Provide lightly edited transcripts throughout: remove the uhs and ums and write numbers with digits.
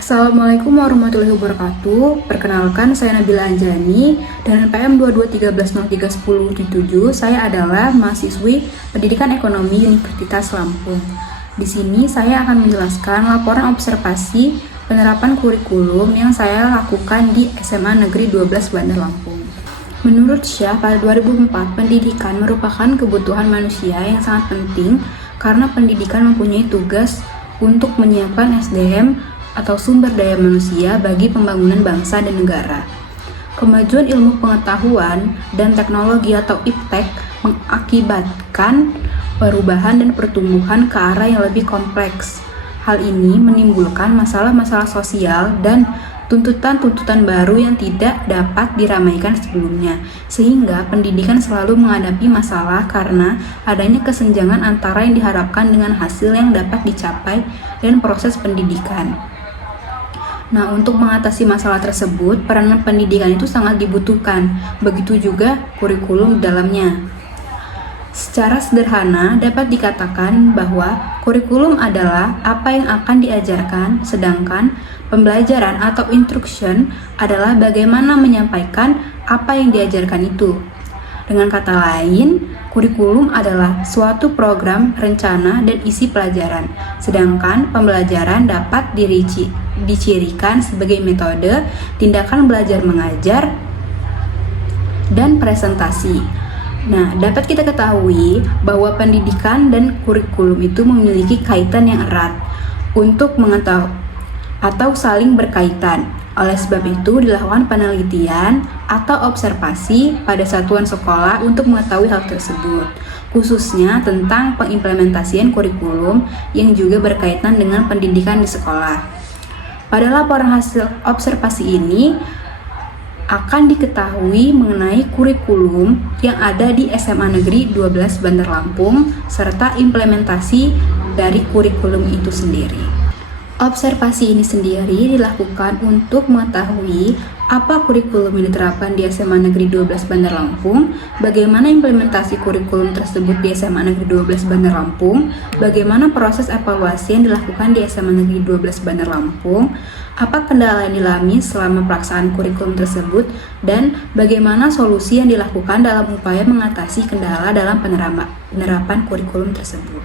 Assalamualaikum warahmatullahi wabarakatuh. Perkenalkan, saya Nabila Anjani dan NPM 2213031077. Saya adalah mahasiswi Pendidikan Ekonomi Universitas Lampung. Di sini saya akan menjelaskan laporan observasi penerapan kurikulum yang saya lakukan di SMA Negeri 12 Bandar Lampung. Menurut Syah, pada 2004, pendidikan merupakan kebutuhan manusia yang sangat penting karena pendidikan mempunyai tugas untuk menyiapkan SDM atau sumber daya manusia bagi pembangunan bangsa dan negara. Kemajuan ilmu pengetahuan dan teknologi atau IPTEK mengakibatkan perubahan dan pertumbuhan ke arah yang lebih kompleks. Hal ini menimbulkan masalah-masalah sosial dan tuntutan-tuntutan baru yang tidak dapat diramaikan sebelumnya, sehingga pendidikan selalu menghadapi masalah karena adanya kesenjangan antara yang diharapkan dengan hasil yang dapat dicapai dan proses pendidikan. Nah, untuk mengatasi masalah tersebut, peranan pendidikan itu sangat dibutuhkan, begitu juga kurikulum di dalamnya. Secara sederhana, dapat dikatakan bahwa kurikulum adalah apa yang akan diajarkan, sedangkan pembelajaran atau instruction adalah bagaimana menyampaikan apa yang diajarkan itu. Dengan kata lain, kurikulum adalah suatu program, rencana, dan isi pelajaran, sedangkan pembelajaran dapat dicirikan sebagai metode, tindakan belajar mengajar, dan presentasi. Nah, dapat kita ketahui bahwa pendidikan dan kurikulum itu memiliki kaitan yang erat untuk mengetahui atau saling berkaitan. Oleh sebab itu, dilakukan penelitian atau observasi pada satuan sekolah untuk mengetahui hal tersebut, khususnya tentang pengimplementasian kurikulum yang juga berkaitan dengan pendidikan di sekolah. Pada laporan hasil observasi ini akan diketahui mengenai kurikulum yang ada di SMA Negeri 12 Bandar Lampung serta implementasi dari kurikulum itu sendiri. Observasi ini sendiri dilakukan untuk mengetahui apa kurikulum yang diterapkan di SMA Negeri 12 Bandar Lampung, bagaimana implementasi kurikulum tersebut di SMA Negeri 12 Bandar Lampung, bagaimana proses evaluasi yang dilakukan di SMA Negeri 12 Bandar Lampung, apa kendala yang dialami selama pelaksanaan kurikulum tersebut, dan bagaimana solusi yang dilakukan dalam upaya mengatasi kendala dalam penerapan kurikulum tersebut.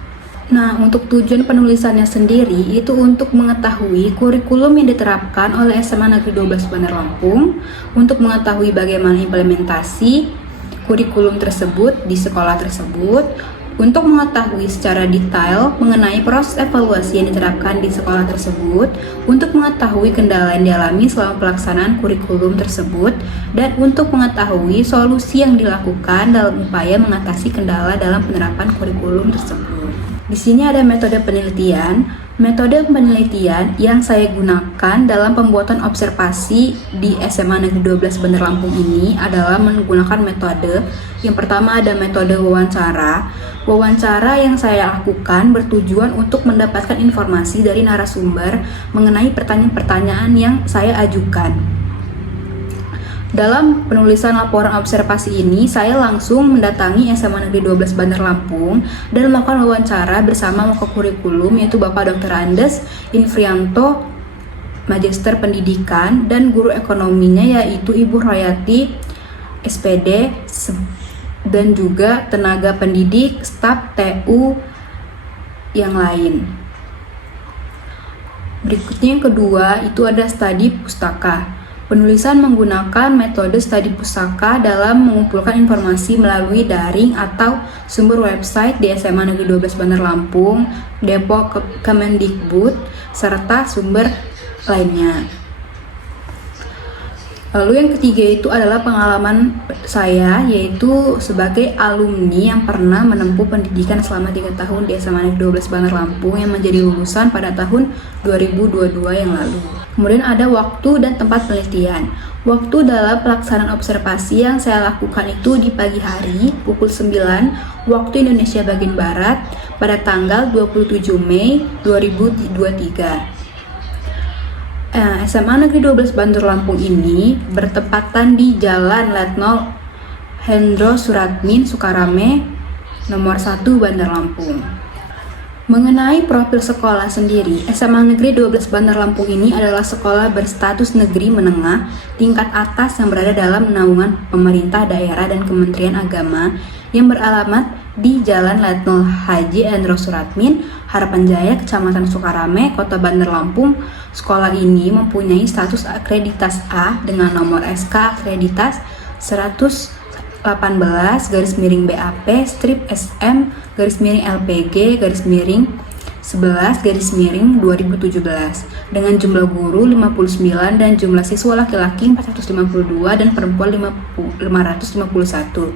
Nah, untuk tujuan penulisannya sendiri itu untuk mengetahui kurikulum yang diterapkan oleh SMA Negeri 12 Bandar Lampung, untuk mengetahui bagaimana implementasi kurikulum tersebut di sekolah tersebut, untuk mengetahui secara detail mengenai proses evaluasi yang diterapkan di sekolah tersebut, untuk mengetahui kendala yang dialami selama pelaksanaan kurikulum tersebut, dan untuk mengetahui solusi yang dilakukan dalam upaya mengatasi kendala dalam penerapan kurikulum tersebut. Di sini ada metode penelitian. Metode penelitian yang saya gunakan dalam pembuatan observasi di SMA Negeri 12 Bandar Lampung ini adalah menggunakan metode. Yang pertama ada metode wawancara. Wawancara yang saya lakukan bertujuan untuk mendapatkan informasi dari narasumber mengenai pertanyaan-pertanyaan yang saya ajukan. Dalam penulisan laporan observasi ini, saya langsung mendatangi SMA Negeri 12 Bandar Lampung dan melakukan wawancara bersama Wakakurikulum, yaitu Bapak Dr. Andes Infrianto, Magister Pendidikan, dan guru ekonominya yaitu Ibu Royati, SPD, dan juga tenaga pendidik, staf TU yang lain. Berikutnya yang kedua, itu ada studi pustaka. Penulisan menggunakan metode studi pustaka dalam mengumpulkan informasi melalui daring atau sumber website di SMA Negeri 12 Bandar Lampung, Depok Kemendikbud, serta sumber lainnya. Lalu yang ketiga itu adalah pengalaman saya, yaitu sebagai alumni yang pernah menempuh pendidikan selama 3 tahun di SMA Negeri 12 Bandar Lampung yang menjadi lulusan pada tahun 2022 yang lalu. Kemudian ada waktu dan tempat penelitian. Waktu dalam pelaksanaan observasi yang saya lakukan itu di pagi hari pukul 9 waktu Indonesia bagian Barat pada tanggal 27 Mei 2023. SMA Negeri 12 Bandar Lampung ini bertepatan di Jalan Letno Hendro Suratmin Sukarame nomor 1 Bandar Lampung. Mengenai profil sekolah sendiri, SMA Negeri 12 Bandar Lampung ini adalah sekolah berstatus negeri menengah tingkat atas yang berada dalam naungan pemerintah daerah dan Kementerian Agama yang beralamat di Jalan Letnan Haji Endro Suratmin, Harapan Jaya, Kecamatan Sukarame, Kota Bandar Lampung. Sekolah ini mempunyai status akreditas A dengan nomor SK akreditas 118/BAP strip SM LPG 11/2017 dengan jumlah guru 59 dan jumlah siswa laki-laki 452 dan perempuan 551.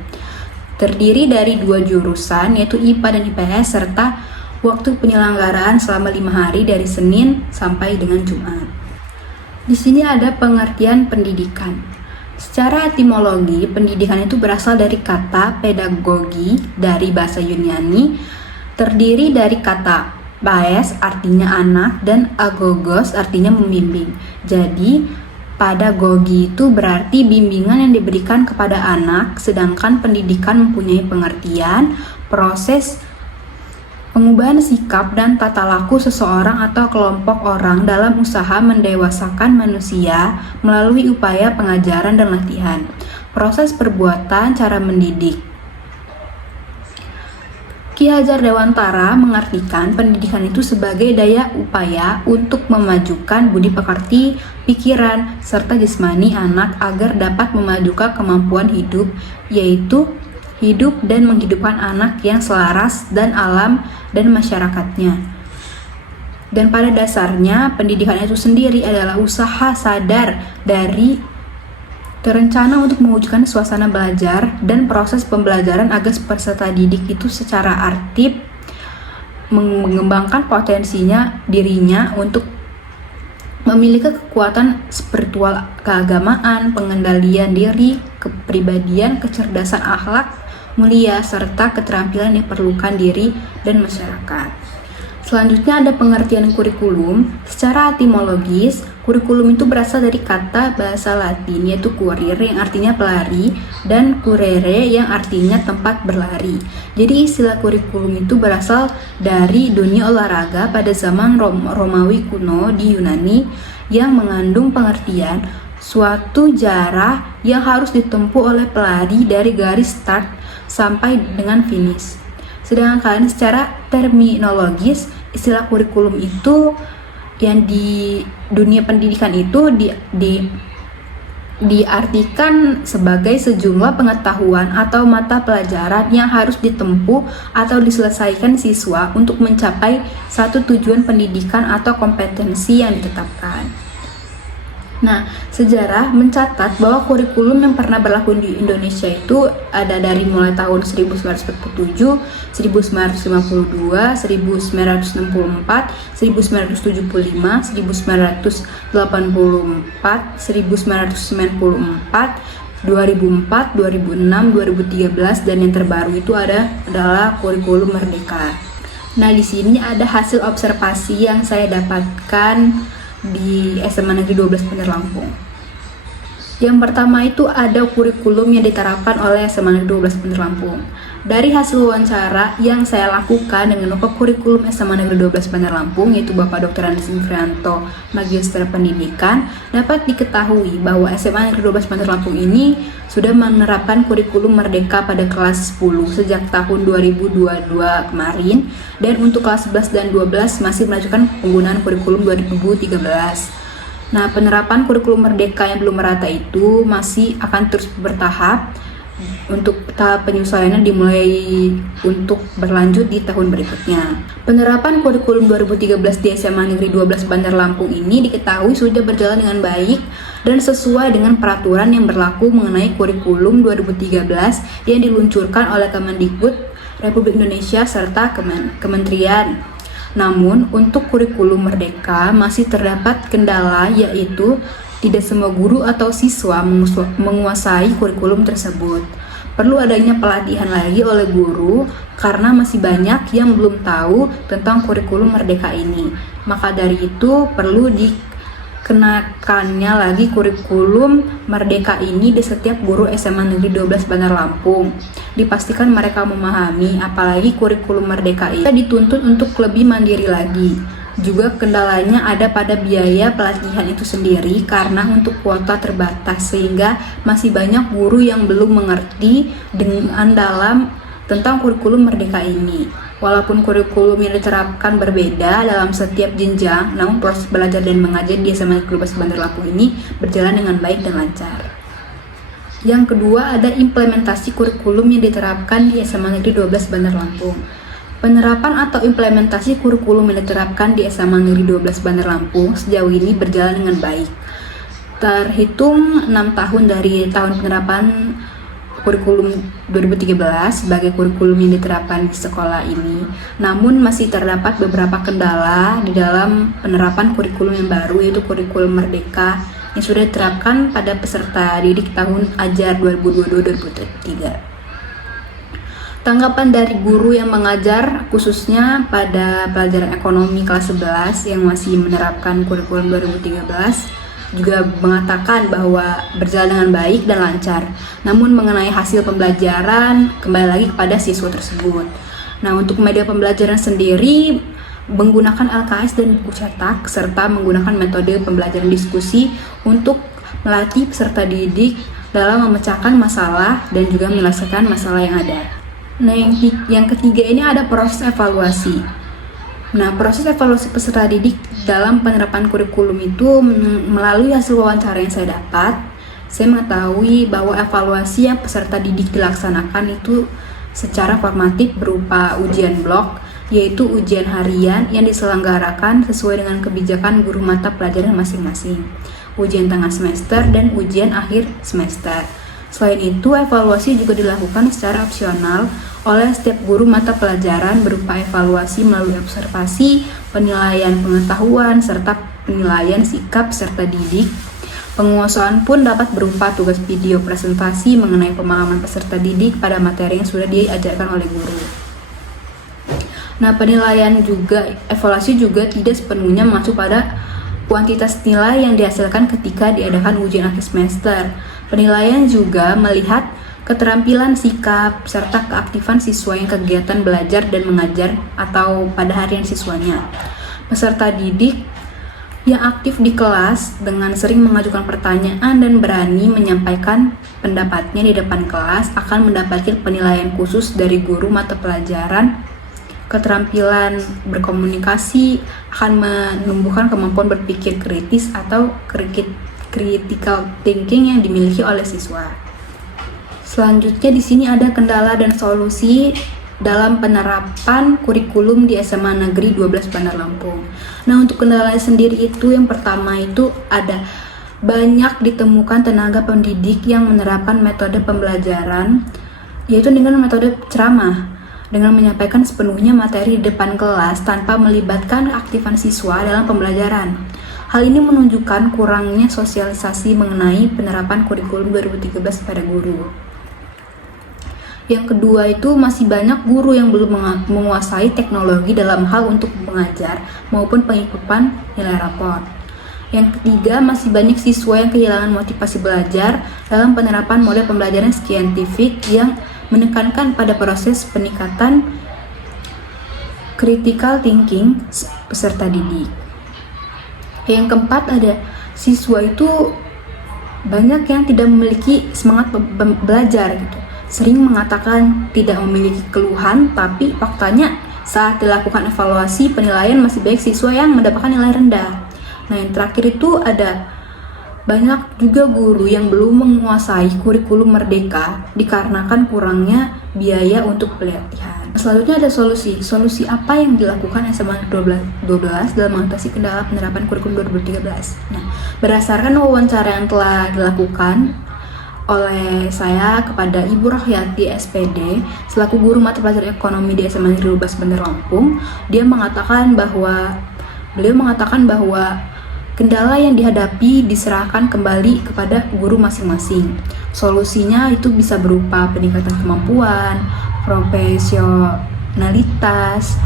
Terdiri dari 2 jurusan yaitu IPA dan IPS serta waktu penyelenggaraan selama 5 hari dari Senin sampai dengan Jumat. Di sini ada pengertian pendidikan. Secara etimologi, pendidikan itu berasal dari kata pedagogi dari bahasa Yunani, terdiri dari kata paes artinya anak dan agogos artinya membimbing. Jadi, pedagogi itu berarti bimbingan yang diberikan kepada anak, sedangkan pendidikan mempunyai pengertian, proses pengubahan sikap dan tata laku seseorang atau kelompok orang dalam usaha mendewasakan manusia melalui upaya pengajaran dan latihan. Proses perbuatan cara mendidik. Ki Hajar Dewantara mengartikan pendidikan itu sebagai daya upaya untuk memajukan budi pekerti, pikiran, serta jasmani anak agar dapat memajukan kemampuan hidup, yaitu hidup dan menghidupkan anak yang selaras dan alam dan masyarakatnya. Dan pada dasarnya pendidikan itu sendiri adalah usaha sadar dari terencana untuk mewujudkan suasana belajar dan proses pembelajaran agar peserta didik itu secara aktif mengembangkan potensinya dirinya untuk memiliki kekuatan spiritual keagamaan, pengendalian diri, kepribadian, kecerdasan akhlak mulia, serta keterampilan yang diperlukan diri dan masyarakat. Selanjutnya ada pengertian kurikulum. Secara etimologis, kurikulum itu berasal dari kata bahasa Latin yaitu currere yang artinya pelari dan currere yang artinya tempat berlari. Jadi istilah kurikulum itu berasal dari dunia olahraga pada zaman Romawi kuno di Yunani yang mengandung pengertian suatu jarak yang harus ditempuh oleh pelari dari garis start sampai dengan finish. Sedangkan secara terminologis, istilah kurikulum itu yang di dunia pendidikan itu diartikan sebagai sejumlah pengetahuan atau mata pelajaran yang harus ditempuh atau diselesaikan siswa untuk mencapai satu tujuan pendidikan atau kompetensi yang ditetapkan. Nah, sejarah mencatat bahwa kurikulum yang pernah berlaku di Indonesia itu ada dari mulai tahun 1947, 1952, 1964, 1975, 1984, 1994, 2004, 2006, 2013 dan yang terbaru itu adalah kurikulum Merdeka. Nah, di sini ada hasil observasi yang saya dapatkan di SMA Negeri 12 Bandar Lampung. Yang pertama itu ada kurikulum yang diterapkan oleh SMA Negeri 12 Bandar Lampung. Dari hasil wawancara yang saya lakukan dengan kurikulum SMA Negeri 12 Bandar Lampung, yaitu Bapak Dr. Andes Infrianto, Magister Pendidikan, dapat diketahui bahwa SMA Negeri 12 Bandar Lampung ini sudah menerapkan kurikulum Merdeka pada kelas 10 sejak tahun 2022 kemarin, dan untuk kelas 11 dan 12 masih melanjutkan penggunaan kurikulum 2013. Nah, penerapan kurikulum Merdeka yang belum merata itu masih akan terus bertahap. Untuk tahap penyesuaiannya dimulai untuk berlanjut di tahun berikutnya. Penerapan kurikulum 2013 di SMA Negeri 12 Bandar Lampung ini diketahui sudah berjalan dengan baik dan sesuai dengan peraturan yang berlaku mengenai kurikulum 2013 yang diluncurkan oleh Kemendikbud Republik Indonesia serta Kementerian. Namun, untuk kurikulum Merdeka masih terdapat kendala, yaitu tidak semua guru atau siswa menguasai kurikulum tersebut. Perlu adanya pelatihan lagi oleh guru karena masih banyak yang belum tahu tentang kurikulum Merdeka ini. Maka dari itu perlu kenakannya lagi kurikulum Merdeka ini di setiap guru SMA Negeri 12 Bandar Lampung. Dipastikan mereka memahami, apalagi kurikulum Merdeka ini dituntut untuk lebih mandiri lagi. Juga kendalanya ada pada biaya pelatihan itu sendiri karena untuk kuota terbatas, sehingga masih banyak guru yang belum mengerti dengan dalam tentang kurikulum Merdeka ini. Walaupun kurikulum yang diterapkan berbeda dalam setiap jenjang, namun proses belajar dan mengajar di SMA Negeri 12 Bandar Lampung ini berjalan dengan baik dan lancar. Yang kedua, ada implementasi kurikulum yang diterapkan di SMA Negeri 12 Bandar Lampung. Penerapan atau implementasi kurikulum yang diterapkan di SMA Negeri 12 Bandar Lampung sejauh ini berjalan dengan baik. Terhitung 6 tahun dari tahun penerapan kurikulum 2013 sebagai kurikulum yang diterapkan di sekolah ini, namun masih terdapat beberapa kendala di dalam penerapan kurikulum yang baru, yaitu kurikulum Merdeka yang sudah diterapkan pada peserta didik tahun ajar 2022-2023. Tanggapan dari guru yang mengajar khususnya pada pelajaran ekonomi kelas 11 yang masih menerapkan kurikulum 2013 juga mengatakan bahwa berjalan dengan baik dan lancar. Namun mengenai hasil pembelajaran kembali lagi kepada siswa tersebut. Nah, untuk media pembelajaran sendiri menggunakan LKS dan buku cetak serta menggunakan metode pembelajaran diskusi untuk melatih peserta didik dalam memecahkan masalah dan juga menyelesaikan masalah yang ada. Nah, yang ketiga ini ada proses evaluasi. Nah, proses evaluasi peserta didik dalam penerapan kurikulum itu melalui hasil wawancara yang saya dapat, saya mengetahui bahwa evaluasi yang peserta didik dilaksanakan itu secara formatif berupa ujian blok, yaitu ujian harian yang diselenggarakan sesuai dengan kebijakan guru mata pelajaran masing-masing, ujian tengah semester, dan ujian akhir semester. Selain itu, evaluasi juga dilakukan secara opsional oleh setiap guru mata pelajaran berupa evaluasi melalui observasi, penilaian pengetahuan, serta penilaian sikap peserta didik. Penguasaan pun dapat berupa tugas video presentasi mengenai pemahaman peserta didik pada materi yang sudah diajarkan oleh guru. Nah, penilaian juga, evaluasi juga tidak sepenuhnya mengacu pada kuantitas nilai yang dihasilkan ketika diadakan ujian akhir semester. Penilaian juga melihat keterampilan sikap, serta keaktifan siswa yang kegiatan belajar dan mengajar atau pada harian siswanya. Peserta didik yang aktif di kelas dengan sering mengajukan pertanyaan dan berani menyampaikan pendapatnya di depan kelas akan mendapatkan penilaian khusus dari guru mata pelajaran. Keterampilan berkomunikasi akan menumbuhkan kemampuan berpikir kritis atau critical thinking yang dimiliki oleh siswa. Selanjutnya di sini ada kendala dan solusi dalam penerapan kurikulum di SMA Negeri 12 Bandar Lampung. Nah, untuk kendala sendiri itu yang pertama itu ada banyak ditemukan tenaga pendidik yang menerapkan metode pembelajaran yaitu dengan metode ceramah dengan menyampaikan sepenuhnya materi di depan kelas tanpa melibatkan keaktifan siswa dalam pembelajaran. Hal ini menunjukkan kurangnya sosialisasi mengenai penerapan kurikulum 2013 pada guru. Yang kedua itu masih banyak guru yang belum menguasai teknologi dalam hal untuk mengajar maupun pengikutan nilai rapor. Yang ketiga masih banyak siswa yang kehilangan motivasi belajar dalam penerapan model pembelajaran saintifik yang menekankan pada proses peningkatan critical thinking peserta didik. Yang keempat ada siswa itu banyak yang tidak memiliki semangat belajar gitu. Sering mengatakan tidak memiliki keluhan, tapi faktanya saat dilakukan evaluasi penilaian masih banyak siswa yang mendapatkan nilai rendah. Nah, yang terakhir itu ada banyak juga guru yang belum menguasai kurikulum Merdeka dikarenakan kurangnya biaya untuk pelatihan. Selanjutnya ada solusi. Solusi apa yang dilakukan SMA 12 dalam mengatasi kendala penerapan kurikulum 2013? Nah, berdasarkan wawancara yang telah dilakukan oleh saya kepada Ibu Rohyati SPD selaku guru mata pelajaran ekonomi di SMA Negeri 12 Bandar Lampung, beliau mengatakan bahwa kendala yang dihadapi diserahkan kembali kepada guru masing-masing. Solusinya itu bisa berupa peningkatan kemampuan, profesionalitas,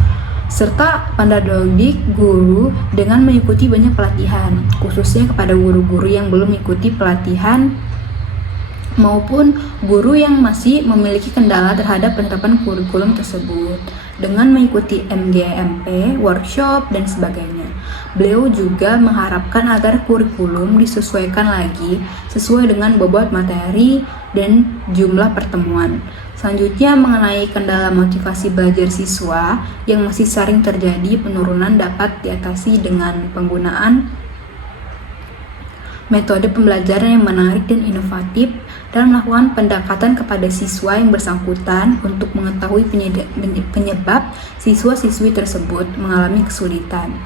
serta mendadik guru dengan mengikuti banyak pelatihan, khususnya kepada guru-guru yang belum mengikuti pelatihan maupun guru yang masih memiliki kendala terhadap penerapan kurikulum tersebut dengan mengikuti MGMP, workshop, dan sebagainya. Beliau juga mengharapkan agar kurikulum disesuaikan lagi sesuai dengan bobot materi dan jumlah pertemuan. Selanjutnya, mengenai kendala motivasi belajar siswa yang masih sering terjadi, penurunan dapat diatasi dengan penggunaan metode pembelajaran yang menarik dan inovatif dan melakukan pendekatan kepada siswa yang bersangkutan untuk mengetahui penyebab siswa-siswi tersebut mengalami kesulitan.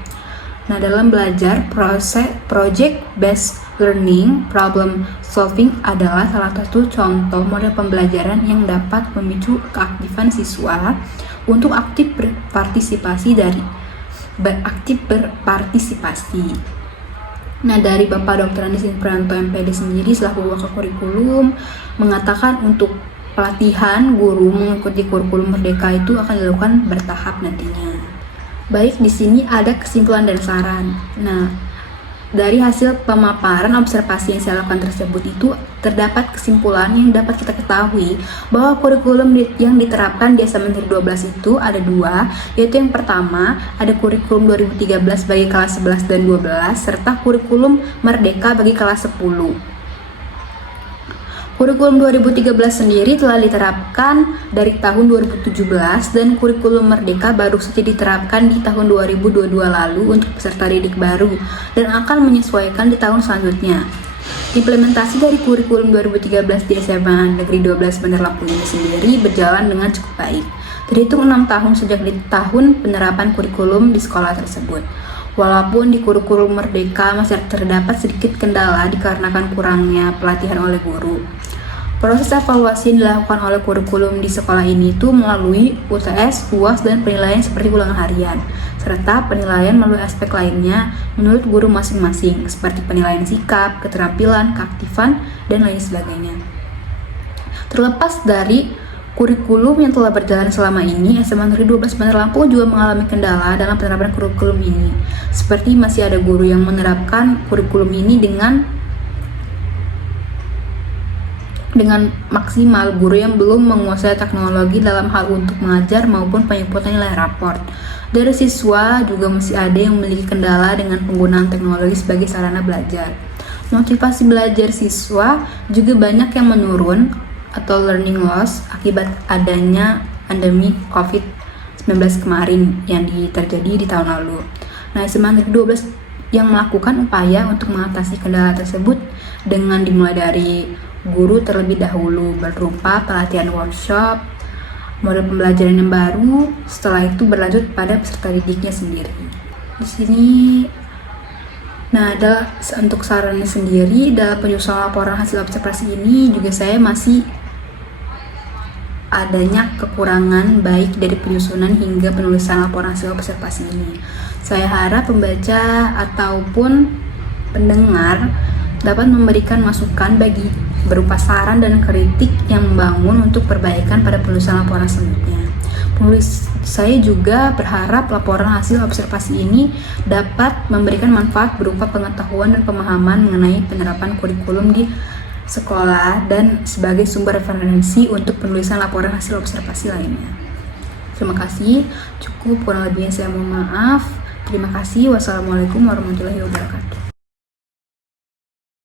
Nah, dalam belajar, project based learning problem solving adalah salah satu contoh model pembelajaran yang dapat memicu keaktifan siswa untuk aktif berpartisipasi. Nah, dari Bapak Dr. Andi Prianto MPD sendiri selaku Wakil Kurikulum mengatakan untuk pelatihan guru mengikuti kurikulum Merdeka itu akan dilakukan bertahap nantinya. Baik, di sini ada kesimpulan dan saran. Nah, dari hasil pemaparan observasi yang saya lakukan tersebut itu terdapat kesimpulan yang dapat kita ketahui bahwa kurikulum yang diterapkan di SMA Negeri 12 itu ada dua, yaitu yang pertama ada kurikulum 2013 bagi kelas 11 dan 12 serta kurikulum Merdeka bagi kelas 10. Kurikulum 2013 sendiri telah diterapkan dari tahun 2017 dan kurikulum Merdeka baru saja diterapkan di tahun 2022 lalu untuk peserta didik baru dan akan menyesuaikan di tahun selanjutnya. Implementasi dari kurikulum 2013 di SMA Negeri 12 Bandar Lampung ini sendiri berjalan dengan cukup baik. Terhitung 6 tahun sejak di tahun penerapan kurikulum di sekolah tersebut. Walaupun di kurikulum Merdeka masih terdapat sedikit kendala dikarenakan kurangnya pelatihan oleh guru. Proses evaluasi yang dilakukan oleh kurikulum di sekolah ini itu melalui UTS, UAS, dan penilaian seperti ulangan harian, serta penilaian melalui aspek lainnya menurut guru masing-masing, seperti penilaian sikap, keterampilan, keaktifan, dan lain sebagainya. Terlepas dari kurikulum yang telah berjalan selama ini, SMA Negeri 12 Bandar Lampung juga mengalami kendala dalam penerapan kurikulum ini, seperti masih ada guru yang menerapkan kurikulum ini dengan maksimal, guru yang belum menguasai teknologi dalam hal untuk mengajar maupun penginputan nilai raport. Dari siswa juga masih ada yang memiliki kendala dengan penggunaan teknologi sebagai sarana belajar. Motivasi belajar siswa juga banyak yang menurun atau learning loss akibat adanya pandemi COVID-19 kemarin yang terjadi di tahun lalu. Nah, SMA Negeri 12 yang melakukan upaya untuk mengatasi kendala tersebut dengan dimulai dari guru terlebih dahulu berupa pelatihan workshop, model pembelajaran yang baru, setelah itu berlanjut pada peserta didiknya sendiri. Di sini, nah, untuk sarannya sendiri dalam penyusunan laporan hasil observasi ini juga saya masih adanya kekurangan baik dari penyusunan hingga penulisan laporan hasil observasi ini. Saya harap pembaca ataupun pendengar dapat memberikan masukan berupa saran dan kritik yang membangun untuk perbaikan pada penulisan laporan selanjutnya. Penulis saya juga berharap laporan hasil observasi ini dapat memberikan manfaat berupa pengetahuan dan pemahaman mengenai penerapan kurikulum di sekolah dan sebagai sumber referensi untuk penulisan laporan hasil observasi lainnya. Terima kasih. Cukup, kurang lebihnya saya mohon maaf. Terima kasih. Wassalamualaikum warahmatullahi wabarakatuh.